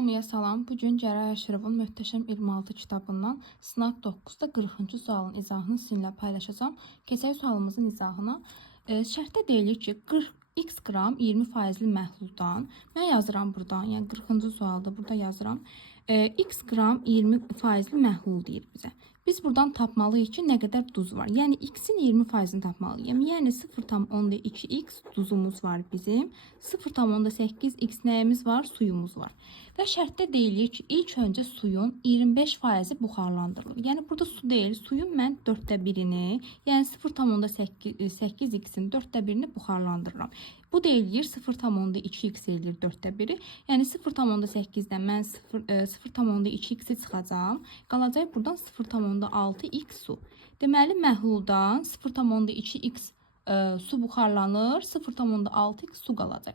Hamıya salam. Bugün Gəray Aşırovun Möhtəşəm 26 kitabından sınaq 9-da 40-cı sualın izahını sizinlə paylaşacağım. Keçək sualımızın izahına. Şərtdə deyilir ki, 40x qram 20%li məhluldan, mən yazıram buradan, yəni 40-cı sualda burada yazıram. X qram 20%li məhlul deyir bizə. Biz buradan tapmalıyıq ki, nə qədər duz var. Yəni x-in 20%-ni tapmalıyıq. Yəni 0,2x duzumuz var bizim. 0,8x nəyimiz var? Suyumuz var. Və şərtdə deyilir ki, ilk öncə suyun 25%-i buxarlandırılır. Yəni burada su deyil, suyun mən 1/4-ni, yəni 0,8x-in 1/4-ni buxarlandırıram. Bu deyilir 0,2x deyilir 1/4. Yəni 0,8-dən mən 0,2x-i çıxacağam. Qalacaq buradan 0,6x su. Deməli məhluldan 0,2x su buxarlanır, 0,6x su qalacaq.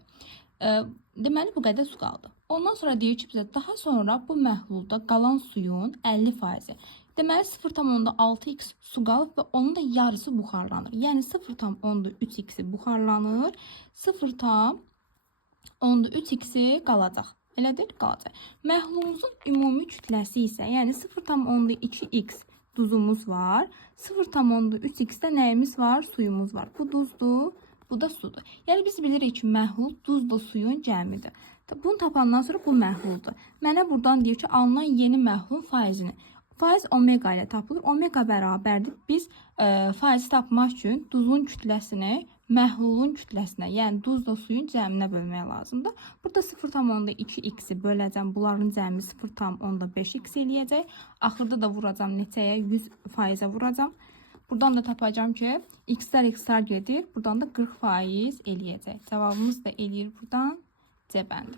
Deməli bu qədər su qaldı. Ondan sonra deyir ki, bizə daha sonra bu məhlulda qalan suyun 50%. Deməli 0,6x su qalıb və onun da yarısı buxarlanır. Yəni 0,3x buxarlanır, 0,3x qalacaq. Elədir, qalacaq. Məhlulumuzun ümumi kütləsi isə, yəni 0,2x duzumuz var, 0,3x-də nəyimiz var? Suyumuz var. Bu duzdur, bu da sudur. Yəni biz bilirik ki, məhlul duzla suyun cəmidir. Bunu tapandan sonra bu məhluldur. Mənə buradan deyir ki, alınan yeni məhlulun faizini. Faiz omega ilə tapılır. Omega bərabərdir. Biz faizi tapmaq üçün duzun kütləsini məhlulun kütləsinə, yəni duzla suyun cəminə bölmək lazımdır. Burada 0,2x-i böləcəm. Bunların cəmi 0,5x eləyəcək. Axırda da vuracam neçəyə? 100%-ə vuracam. Buradan da tapacağım ki, x-lər gedir. Buradan da 40% eləyəcək. Cavabımız da eləyir buradan C bəndi.